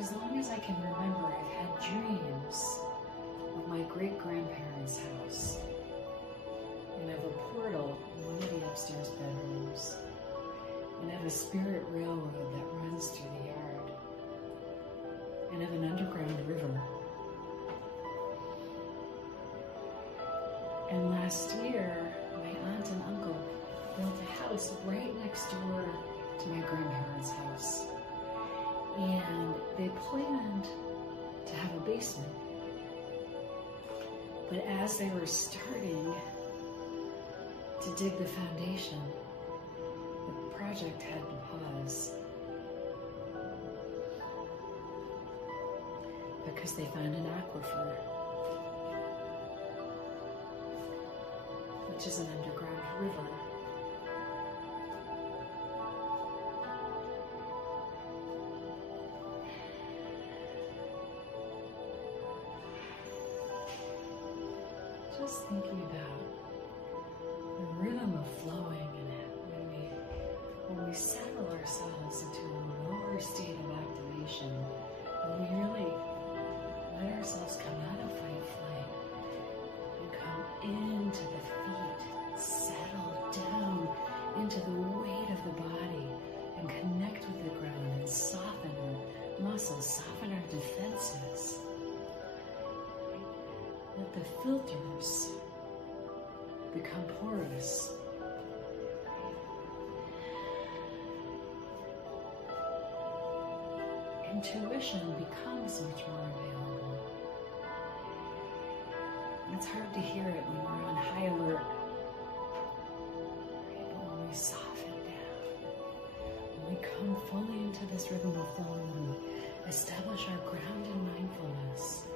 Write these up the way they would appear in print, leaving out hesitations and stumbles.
as long as I can remember, I've had dreams of my great-grandparents' house, and of a portal in one of the upstairs bedrooms, and of a spirit railroad that runs through the yard, and of an underground river. And last year, my aunt and uncle built a house right next door to my grandparents' house. And they planned to have a basement. But as they were starting to dig the foundation, the project had to pause because they found an aquifer, which is an underground river. Just thinking about the rhythm of flowing in it when we settle ourselves into a lower state of activation, when we really let ourselves come out of fight flight and come into the feet, settle down into the weight of the body and connect with the ground and soften our muscles, soften our defenses. Let the filters become porous. Intuition becomes much more available. It's hard to hear it when we're on high alert. But when we soften down, when we come fully into this rhythm of flowing, when we establish our ground in mindfulness,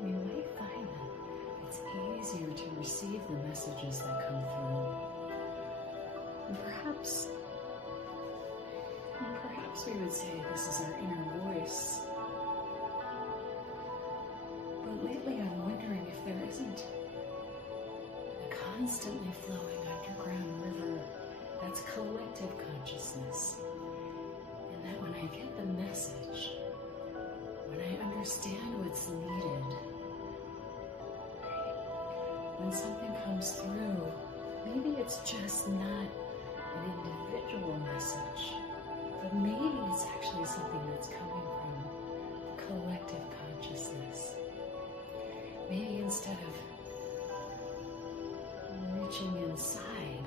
we might find that it's easier to receive the messages that come through. And perhaps we would say this is our inner voice. But lately I'm wondering if there isn't a constantly flowing underground river that's collective consciousness. And that when I get the message, when I understand what's needed, when something comes through, maybe it's just not an individual message, but maybe it's actually something that's coming from collective consciousness. Maybe instead of reaching inside,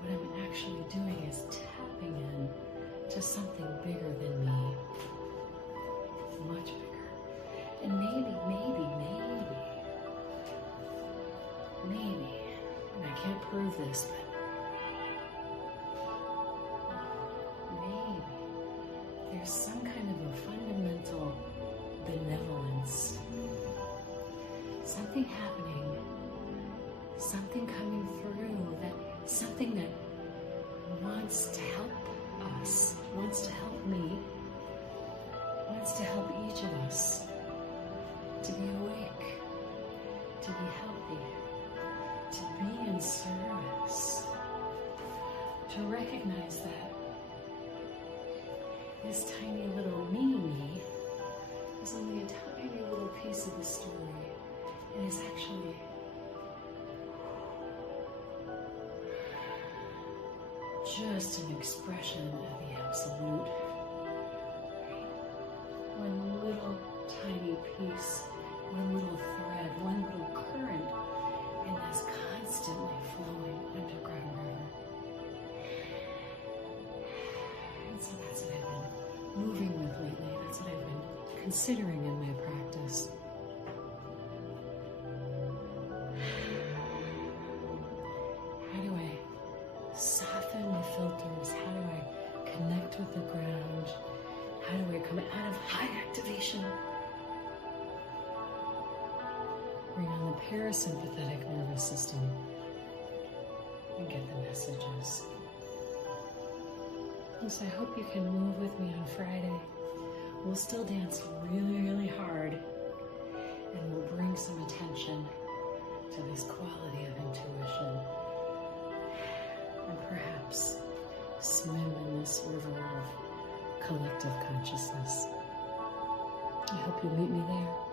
what I'm actually doing is tapping in to something bigger than me. Much bigger. And maybe, and I can't prove this, but maybe there's some kind of a fundamental benevolence. Something happening, something coming through, something that wants to help us, wants to help me, wants to help each of us to be awake, to be healthy, to be in service, to recognize that this tiny little me is only a tiny little piece of the story, and is actually just an expression of the absolute. One little tiny piece, one little thread, one little current in this constantly flowing underground river. And so that's what I've been moving with lately. That's what I've been considering in my practice. How do I soften the filters? How do I connect with the ground? How do I come out of high activation? Bring on the parasympathetic nervous system and get the messages. And so I hope you can move with me on Friday. We'll still dance really, really hard, and we'll bring some attention to this quality of intuition. And perhaps swim in this river of collective consciousness. I hope you'll meet me there.